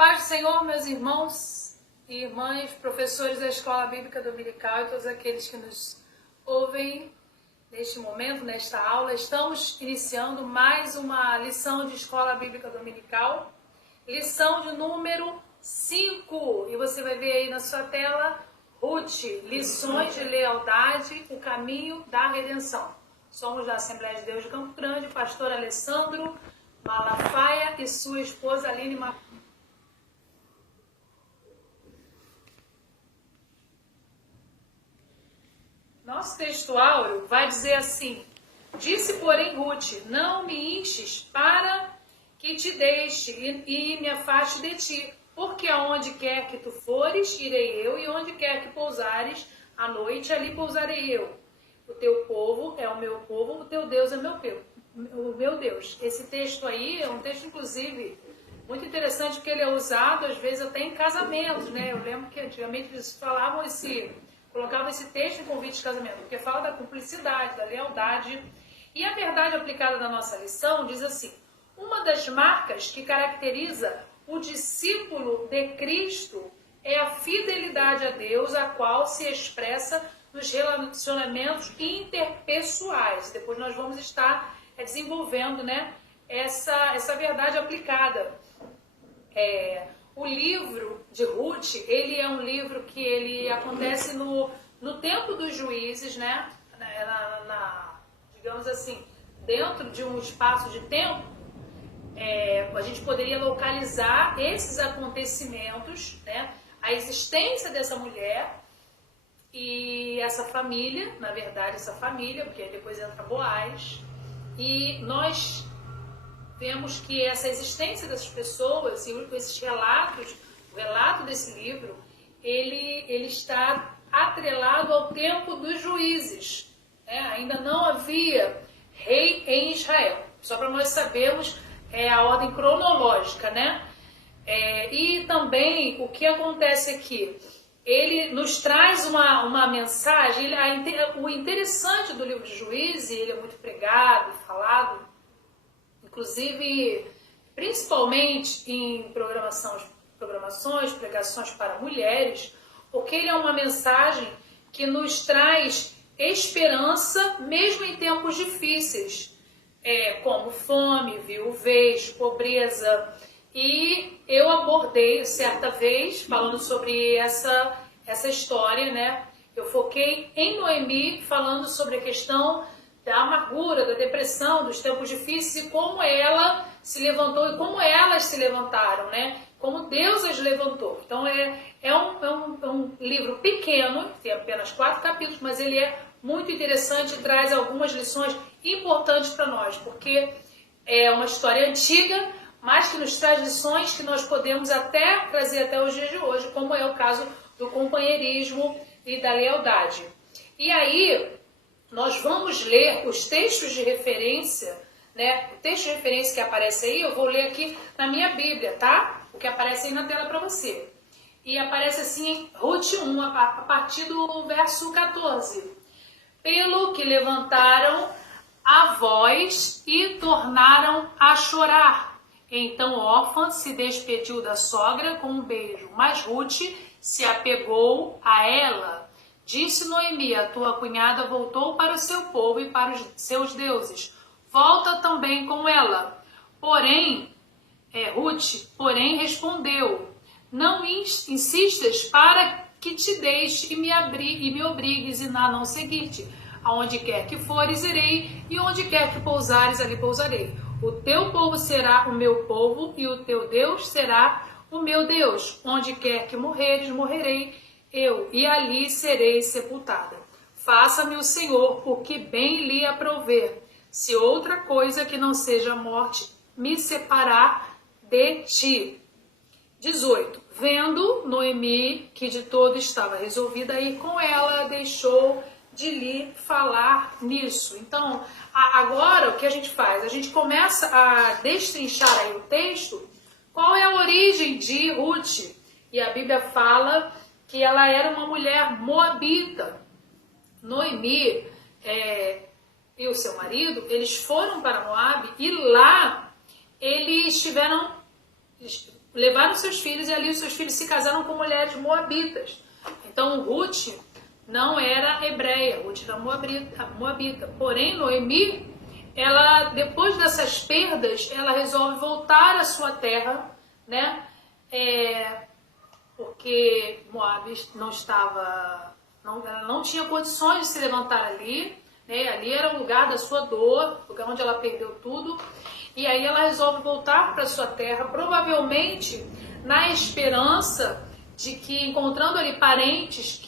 paz do Senhor, meus irmãos e irmãs, professores da Escola Bíblica Dominical e todos aqueles que nos ouvem neste momento, nesta aula. Estamos iniciando mais uma lição de Escola Bíblica Dominical, lição de número 5. E você vai ver aí na sua tela, Ruth, lições de lealdade, o caminho da redenção. Somos da Assembleia de Deus de Campo Grande, pastor Alessandro Malafaia e sua esposa Aline Malafaia. Nosso texto áureo vai dizer assim: disse, porém, Ruth, não me enches para que te deixe e me afaste de ti, porque aonde quer que tu fores, irei eu, e onde quer que pousares à noite, ali pousarei eu. O teu povo é o meu povo, o teu Deus é o meu Deus. Esse texto aí é um texto, inclusive, muito interessante, porque ele é usado, às vezes, até em casamentos, né? Eu lembro que antigamente eles colocavam esse texto em convite de casamento, porque fala da cumplicidade, da lealdade. E a verdade aplicada na nossa lição diz assim: uma das marcas que caracteriza o discípulo de Cristo é a fidelidade a Deus, a qual se expressa nos relacionamentos interpessoais. Depois nós vamos estar desenvolvendo, né, essa verdade aplicada. O livro de Ruth, ele é um livro que ele acontece no tempo dos juízes, né? Digamos assim, dentro de um espaço de tempo, a gente poderia localizar esses acontecimentos, né? A existência dessa mulher e essa família, na verdade essa família, porque depois entra Boaz, e nós vemos que essa existência dessas pessoas e esses relatos, o relato desse livro, ele está atrelado ao tempo dos juízes, né? Ainda não havia rei em Israel, só para nós sabermos a ordem cronológica, né? E também o que acontece aqui, ele nos traz uma mensagem. O interessante do livro de Juízes, ele é muito pregado, falado, inclusive, principalmente em programações, pregações para mulheres, porque ele é uma mensagem que nos traz esperança, mesmo em tempos difíceis, como fome, viuvez, pobreza. E eu abordei certa vez, falando sobre essa história, né? Eu foquei em Noemi, falando sobre a questão da amargura, da depressão, dos tempos difíceis e como ela se levantou e como elas se levantaram, né? Como Deus as levantou. Então é um livro pequeno, tem apenas 4 capítulos, mas ele é muito interessante e traz algumas lições importantes para nós, porque é uma história antiga, mas que nos traz lições que nós podemos até trazer até os dias de hoje, como é o caso do companheirismo e da lealdade. E aí, nós vamos ler os textos de referência, né? O texto de referência que aparece aí, eu vou ler aqui na minha Bíblia, tá? O que aparece aí na tela para você. E aparece assim, Ruth 1, a partir do verso 14. Pelo que levantaram a voz e tornaram a chorar. Então Orfã se despediu da sogra com um beijo, mas Ruth se apegou a ela. Disse Noemi, a tua cunhada voltou para o seu povo e para os seus deuses. Volta também com ela. Porém, Ruth, respondeu, não insistas para que te deixe e me obrigues a não seguir-te. Aonde quer que fores, irei, e onde quer que pousares, ali pousarei. O teu povo será o meu povo, e o teu Deus será o meu Deus. Onde quer que morreres, morrerei eu, e ali serei sepultada. Faça-me o Senhor o que bem lhe aprouver, se outra coisa que não seja a morte me separar de ti. 18. Vendo Noemi que de todo estava resolvida a ir com ela, deixou de lhe falar nisso. Então, agora o que a gente faz? A gente começa a destrinchar aí o texto. Qual é a origem de Ruth? E a Bíblia fala que ela era uma mulher moabita. Noemi e o seu marido, eles foram para Moabe e lá eles levaram seus filhos e ali os seus filhos se casaram com mulheres moabitas. Então Ruth não era hebreia, Ruth era moabita. Porém, Noemi, ela, depois dessas perdas, ela resolve voltar à sua terra, né? Porque Moab ela não tinha condições de se levantar ali, né? Ali era o lugar da sua dor, o lugar onde ela perdeu tudo. E aí ela resolve voltar para sua terra, provavelmente na esperança de que, encontrando ali parentes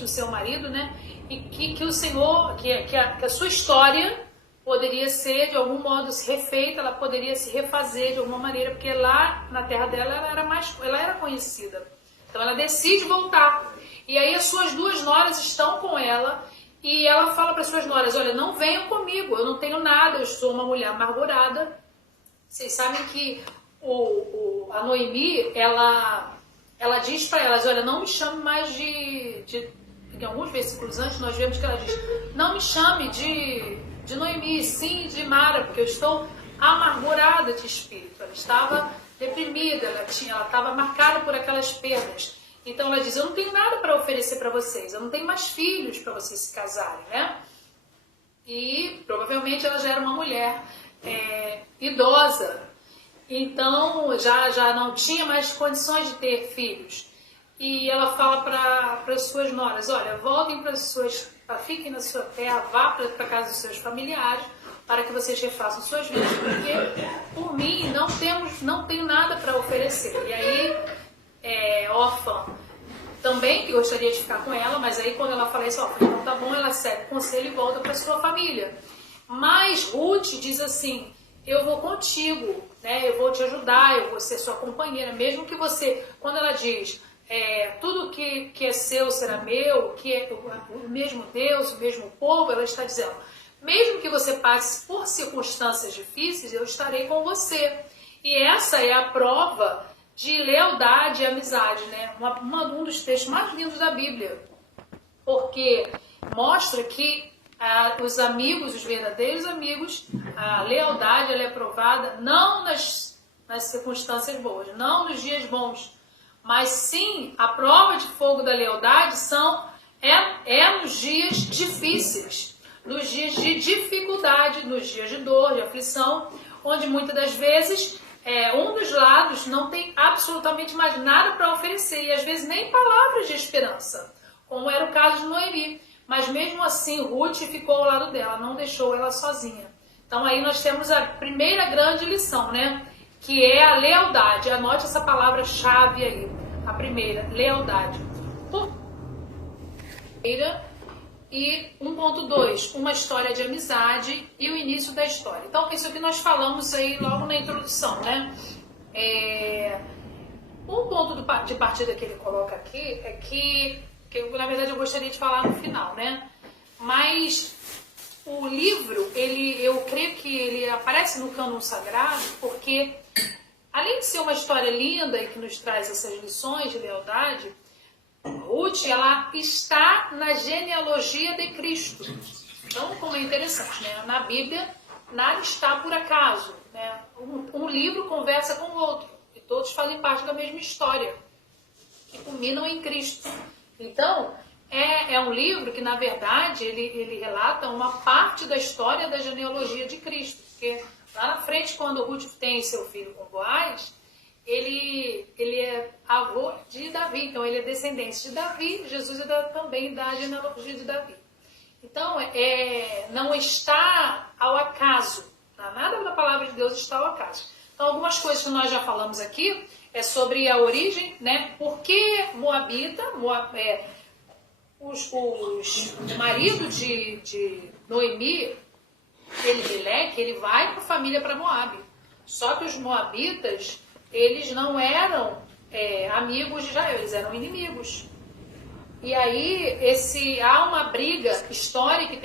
do seu marido, né? E que o Senhor, que a sua história poderia ser de algum modo refeita, ela poderia se refazer de alguma maneira, porque lá na terra dela ela era conhecida. Então ela decide voltar. E aí as suas duas noras estão com ela e ela fala para as suas noras: olha, não venham comigo, eu não tenho nada, eu sou uma mulher amargurada. Vocês sabem que a Noemi, ela diz para elas: olha, não me chame mais em alguns versículos antes nós vemos que ela diz: não me chame de Noemi, sim de Mara, porque eu estou amargurada de espírito. Ela estava deprimida, ela estava marcada por aquelas perdas. Então ela diz: eu não tenho nada para oferecer para vocês, eu não tenho mais filhos para vocês se casarem, né? E provavelmente ela já era uma mulher idosa, então já não tinha mais condições de ter filhos. E ela fala para as suas noras: olha, voltem fiquem na sua terra, vá para a casa dos seus familiares, para que vocês refaçam suas vidas, porque por mim não tenho nada para oferecer. E aí, órfã também, que gostaria de ficar com ela, mas aí quando ela fala isso, então tá bom, ela segue o conselho e volta para sua família. Mas Ruth diz assim: eu vou contigo, né? Eu vou te ajudar, eu vou ser sua companheira, mesmo que você, quando ela diz tudo que é seu será meu, que é o mesmo Deus, o mesmo povo, ela está dizendo: mesmo que você passe por circunstâncias difíceis, eu estarei com você. E essa é a prova de lealdade e amizade, né? Um dos textos mais lindos da Bíblia, porque mostra que os amigos, os verdadeiros amigos, a lealdade ela é provada não nas circunstâncias boas, não nos dias bons, mas sim a prova de fogo da lealdade nos dias difíceis, nos dias de dificuldade, nos dias de dor, de aflição, onde muitas das vezes um dos lados não tem absolutamente mais nada para oferecer, e às vezes nem palavras de esperança, como era o caso de Noemi. Mas mesmo assim, Ruth ficou ao lado dela, não deixou ela sozinha. Então aí nós temos a primeira grande lição, né? Que é a lealdade. Anote essa palavra-chave aí. A primeira, lealdade. E 1.2, uma história de amizade e o início da história. Então, isso que nós falamos aí logo na introdução, né? Um ponto de partida que ele coloca aqui é que na verdade eu gostaria de falar no final, né? Mas o livro, eu creio que ele aparece no cânon sagrado porque, além de ser uma história linda e que nos traz essas lições de lealdade, Ruth, ela está na genealogia de Cristo. Então, como é interessante, né? Na Bíblia, nada está por acaso, né? Um livro conversa com o outro e todos fazem parte da mesma história, que culminam em Cristo. Então, é um livro que, na verdade, ele relata uma parte da história da genealogia de Cristo. Porque lá na frente, quando Ruth tem seu filho com Boaz, ele é avô de Davi, então ele é descendente de Davi. Jesus é também da genealogia de Davi. Então, não está ao acaso. Nada da palavra de Deus está ao acaso. Então, algumas coisas que nós já falamos aqui é sobre a origem, né? Por que Moabita, o marido de Noemi, Elimeleque, ele vai com a família para Moab. Só que os moabitas, eles não eram amigos de Israel, eles eram inimigos. E aí há uma briga histórica e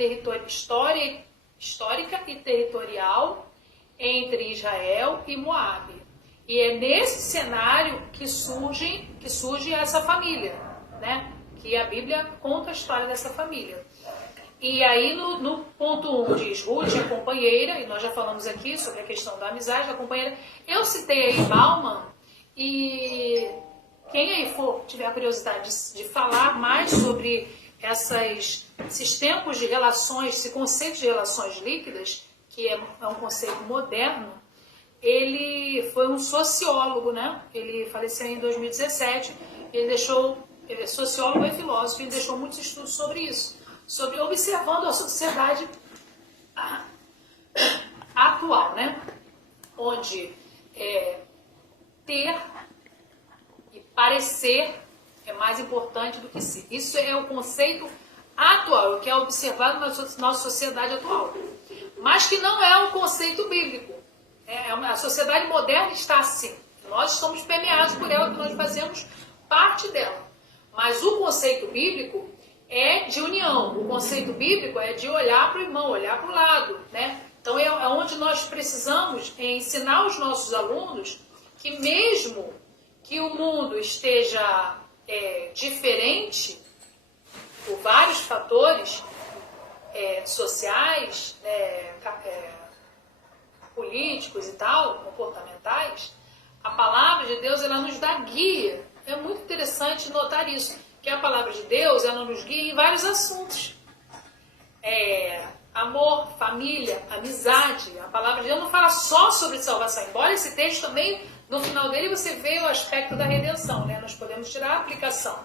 territorial entre Israel e Moab. E é nesse cenário que surge essa família, né? Que a Bíblia conta a história dessa família. E aí no ponto 1 diz: Ruth é companheira, e nós já falamos aqui sobre a questão da amizade da companheira. Eu citei aí Bauman, E quem aí tiver a curiosidade de falar mais sobre esses tempos de relações, esse conceito de relações líquidas, que é um conceito moderno, ele foi um sociólogo, né? Ele faleceu em 2017, ele é sociólogo e filósofo, ele deixou muitos estudos sobre isso, sobre observando a sociedade atual, né? Onde ter e parecer é mais importante do que ser. Isso é o conceito atual, o que é observado na nossa sociedade atual. Mas que não é um conceito bíblico. A sociedade moderna está assim. Nós estamos permeados por ela, que nós fazemos parte dela. Mas o conceito bíblico é de união. O conceito bíblico é de olhar para o irmão, olhar para o lado, né? Então é onde nós precisamos ensinar os nossos alunos que mesmo que o mundo esteja diferente por vários fatores sociais, políticos e tal, comportamentais, a palavra de Deus ela nos dá guia. É muito interessante notar isso, que a palavra de Deus ela nos guia em vários assuntos. Amor, família, amizade. A palavra de Deus não fala só sobre salvação, embora esse texto também, no final dele, você vê o aspecto da redenção, né? Nós podemos tirar a aplicação.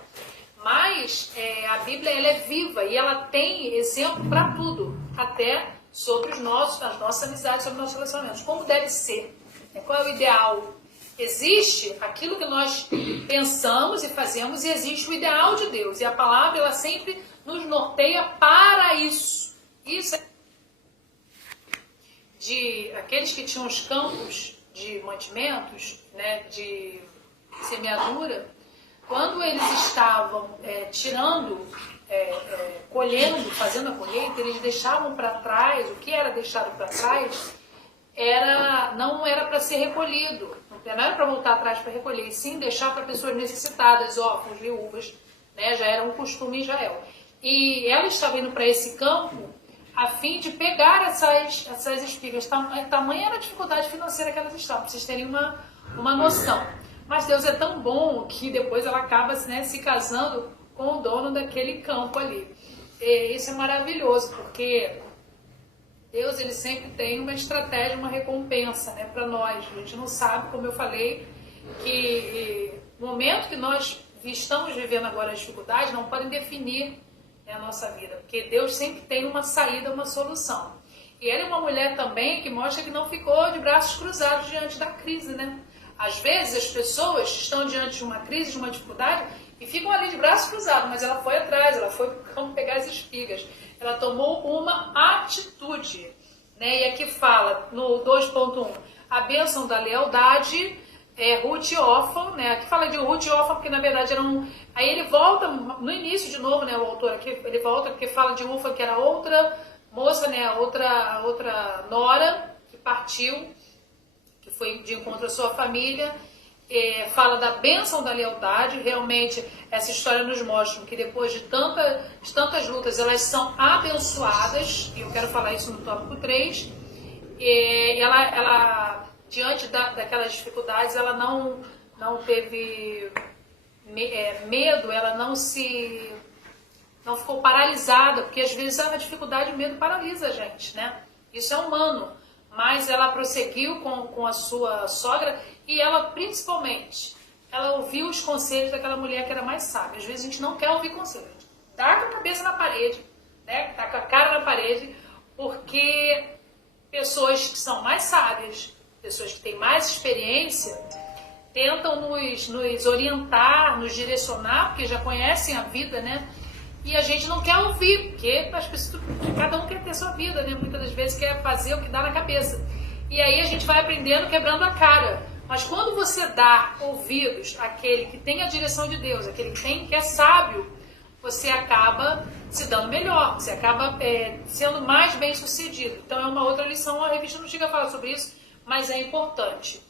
Mas a Bíblia ela é viva e ela tem exemplo para tudo, até sobre as nossas amizades, sobre os nossos relacionamentos. Como deve ser? Qual é o ideal? Existe aquilo que nós pensamos e fazemos e existe o ideal de Deus. E a palavra ela sempre nos norteia para isso. Isso é de aqueles que tinham os campos de mantimentos, né, de semeadura, quando eles estavam colhendo, fazendo a colheita, eles deixavam para trás, o que era deixado para trás, não era para ser recolhido, não era para voltar atrás para recolher, e sim deixar para pessoas necessitadas, órfãos, viúvas, né, já era um costume em Israel. E ela estava indo para esse campo a fim de pegar essas espigas. Tamanha era a dificuldade financeira que elas estavam, para vocês terem uma noção. Mas Deus é tão bom que depois ela acaba se casando com o dono daquele campo ali. E isso é maravilhoso, porque Deus ele sempre tem uma estratégia, uma recompensa, né, para nós. A gente não sabe, como eu falei, que no momento que nós estamos vivendo agora as dificuldades, não podem definir a nossa vida, porque Deus sempre tem uma saída, uma solução. E ela é uma mulher também que mostra que não ficou de braços cruzados diante da crise, né? Às vezes as pessoas estão diante de uma crise, de uma dificuldade, e ficam ali de braços cruzados, mas ela foi atrás, ela foi para o campo pegar as espigas. Ela tomou uma atitude, né? E aqui fala, no 2.1, a bênção da lealdade, Ruth e Órfã, né? Aqui fala de Ruth e Órfã, porque na verdade eram... Aí ele volta, no início de novo, né, o autor aqui, ele volta porque fala de Órfã, que era outra moça, né, outra nora, que partiu, que foi de encontro à sua família, fala da bênção da lealdade. Realmente essa história nos mostra que depois de tantas lutas, elas são abençoadas, e eu quero falar isso no tópico 3, ela diante daquelas dificuldades, ela não teve medo, ela não ficou paralisada, porque às vezes a dificuldade e o medo paralisa a gente, né? Isso é humano, mas ela prosseguiu com a sua sogra e ela, principalmente, ela ouviu os conselhos daquela mulher que era mais sábia. Às vezes a gente não quer ouvir conselhos, a gente tá com a cabeça na parede, né? Tá com a cara na parede, porque pessoas que são mais sábias, pessoas que têm mais experiência, tentam nos orientar, nos direcionar, porque já conhecem a vida, né? E a gente não quer ouvir, porque as pessoas, cada um quer ter sua vida, né? Muitas das vezes quer fazer o que dá na cabeça. E aí a gente vai aprendendo quebrando a cara. Mas quando você dá ouvidos àquele que tem a direção de Deus, aquele que é sábio, você acaba se dando melhor, você acaba sendo mais bem sucedido. Então é uma outra lição, a revista não chega a falar sobre isso, mas é importante.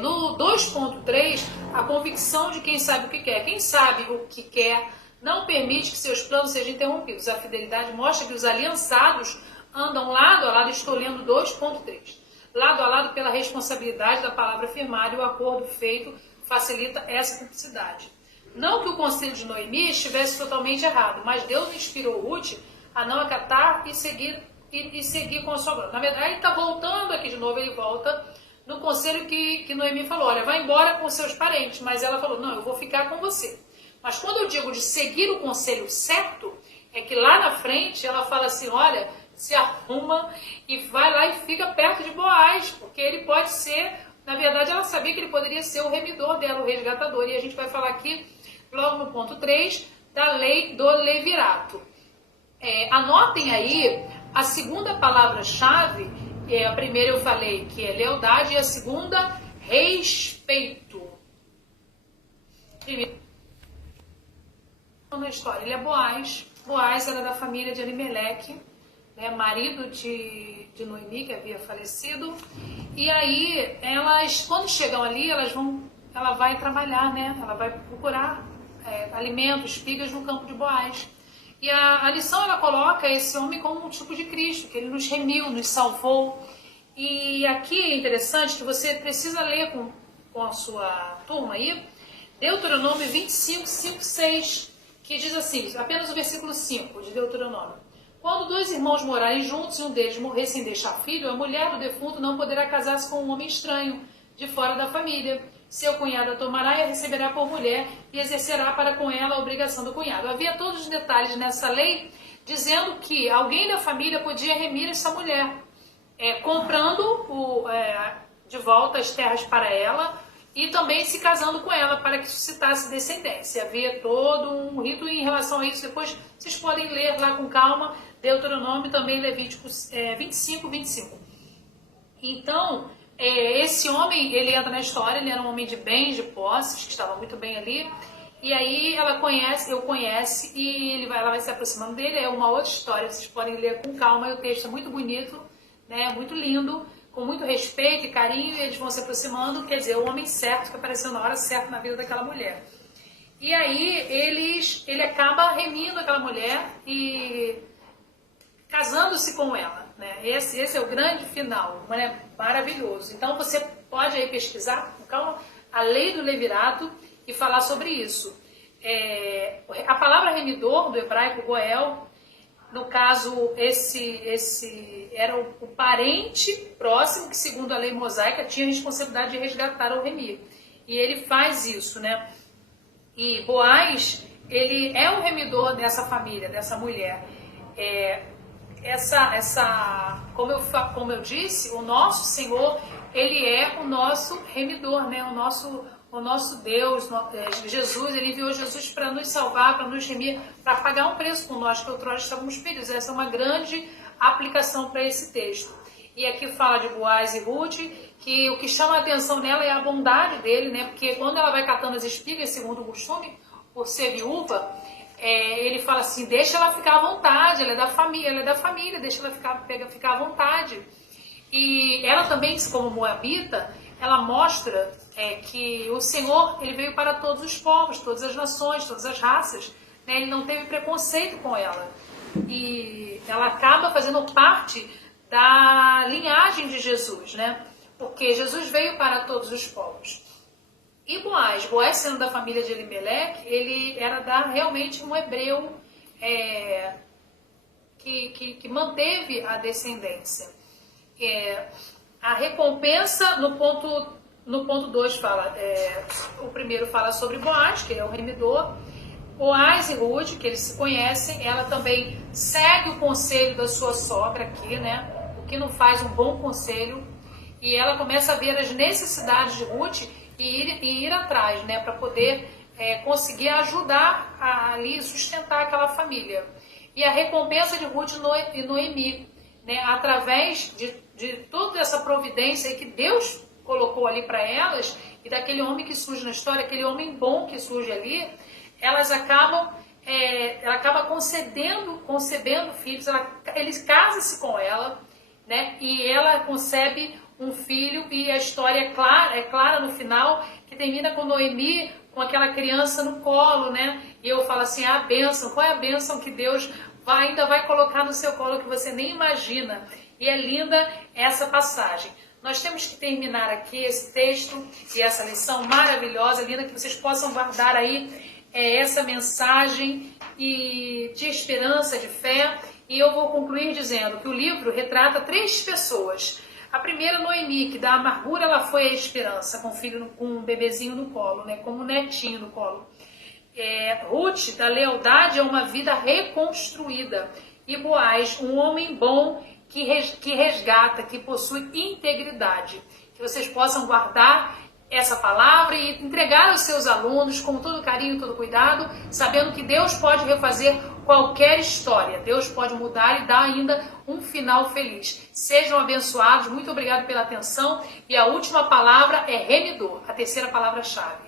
No 2.3, a convicção de quem sabe o que quer. Quem sabe o que quer não permite que seus planos sejam interrompidos. A fidelidade mostra que os aliançados andam lado a lado. Estou lendo 2.3. lado a lado pela responsabilidade da palavra firmada, e o acordo feito facilita essa cumplicidade. Não que o conselho de Noemi estivesse totalmente errado, mas Deus inspirou Ruth a não acatar e seguir com a sua glória. Na verdade, ele está voltando aqui de novo, ele volta no conselho que Noemi falou, olha, vai embora com seus parentes, mas ela falou, não, eu vou ficar com você. Mas quando eu digo de seguir o conselho certo, é que lá na frente ela fala assim, olha, se arruma e vai lá e fica perto de Boaz, porque ele pode ser, na verdade ela sabia que ele poderia ser o remidor dela, o resgatador, e a gente vai falar aqui, logo no ponto 3, da lei do levirato. Anotem aí a segunda palavra-chave, a primeira eu falei que é lealdade, e a segunda, respeito. Primeiro, na história, ele é Boaz. Boaz era da família de Elimeleque, né, marido de Noemi, que havia falecido. E aí, elas, quando chegam ali, ela vai trabalhar, né? Ela vai procurar alimentos, espigas no campo de Boaz. E a lição, ela coloca esse homem como um tipo de Cristo, que ele nos remiu, nos salvou. E aqui é interessante que você precisa ler com a sua turma aí, Deuteronômio 25, 5, 6, que diz assim, apenas o versículo 5 de Deuteronômio. Quando dois irmãos morarem juntos e um deles morrer sem deixar filho, a mulher do defunto não poderá casar-se com um homem estranho, de fora da família. Seu cunhado a tomará e a receberá por mulher e exercerá para com ela a obrigação do cunhado. Havia todos os detalhes nessa lei dizendo que alguém da família podia remir essa mulher, comprando de volta as terras para ela e também se casando com ela para que suscitasse descendência. Havia todo um rito em relação a isso. Depois vocês podem ler lá com calma, Deuteronômio, também Levítico 25, 25. Então, esse homem, ele entra na história, ele era um homem de bens, de posses, que estava muito bem ali. E aí ela conhece, e ela vai se aproximando dele. É uma outra história, vocês podem ler com calma, e o texto é muito bonito, né, muito lindo, com muito respeito e carinho, e eles vão se aproximando, quer dizer, o homem certo que apareceu na hora certa na vida daquela mulher. E aí ele acaba remindo aquela mulher e casando-se com ela, né? Esse é o grande final, né? Maravilhoso. Então você pode aí pesquisar com calma a lei do levirato e falar sobre isso. A palavra remidor, do hebraico goel, no caso, esse era o parente próximo que, segundo a lei mosaica, tinha a responsabilidade de resgatar ou remir. E ele faz isso, né? E Boaz, ele é o remidor dessa família, dessa mulher. Como eu disse, o nosso Senhor, ele é o nosso remidor, né? O nosso Deus, Jesus, ele enviou Jesus para nos salvar, para nos remir, para pagar um preço por nós, que outrora estávamos perdidos. Essa é uma grande aplicação para esse texto. E aqui fala de Boaz e Ruth, que o que chama a atenção nela é a bondade dele, né? Porque quando ela vai catando as espigas, segundo o costume, por ser viúva, ele fala assim, deixa ela ficar à vontade, ela é da família, deixa ela ficar à vontade. E ela também, como moabita, ela mostra que o Senhor, ele veio para todos os povos, todas as nações, todas as raças, né? Ele não teve preconceito com ela. E ela acaba fazendo parte da linhagem de Jesus, né? Porque Jesus veio para todos os povos. E Boaz sendo da família de Elimeleque, ele era realmente um hebreu que manteve a descendência. A recompensa, no ponto 2 fala, o primeiro fala sobre Boaz, que é o remidor. Boaz e Ruth, que eles se conhecem, ela também segue o conselho da sua sogra aqui, né? O que não faz um bom conselho. E ela começa a ver as necessidades de Ruth e ir atrás, né? Para poder conseguir ajudar ali sustentar aquela família. E a recompensa de Ruth e Noemi, né? Através de toda essa providência que Deus colocou ali para elas, e daquele homem que surge na história, aquele homem bom que surge ali, ela acaba concebendo filhos, ele casa-se com ela, né? E ela concebe um filho, e a história é clara no final, que termina com Noemi, com aquela criança no colo, né? E eu falo assim, a bênção, qual é a bênção que Deus ainda vai colocar no seu colo que você nem imagina? E é linda essa passagem. nós temos que terminar aqui esse texto e essa lição maravilhosa, linda, que vocês possam guardar aí essa mensagem de esperança, de fé. E eu vou concluir dizendo que o livro retrata 3 pessoas. A primeira, Noemi, que da amargura ela foi a esperança, com um bebezinho no colo, né, como um netinho no colo. Ruth, da lealdade a uma vida reconstruída. E Boaz, um homem bom que resgata, que possui integridade. Que vocês possam guardar essa palavra e entregar aos seus alunos com todo carinho e todo cuidado, sabendo que Deus pode refazer qualquer história. Deus pode mudar e dar ainda um final feliz. Sejam abençoados. Muito obrigado pela atenção. E a última palavra é remidor, a terceira palavra-chave.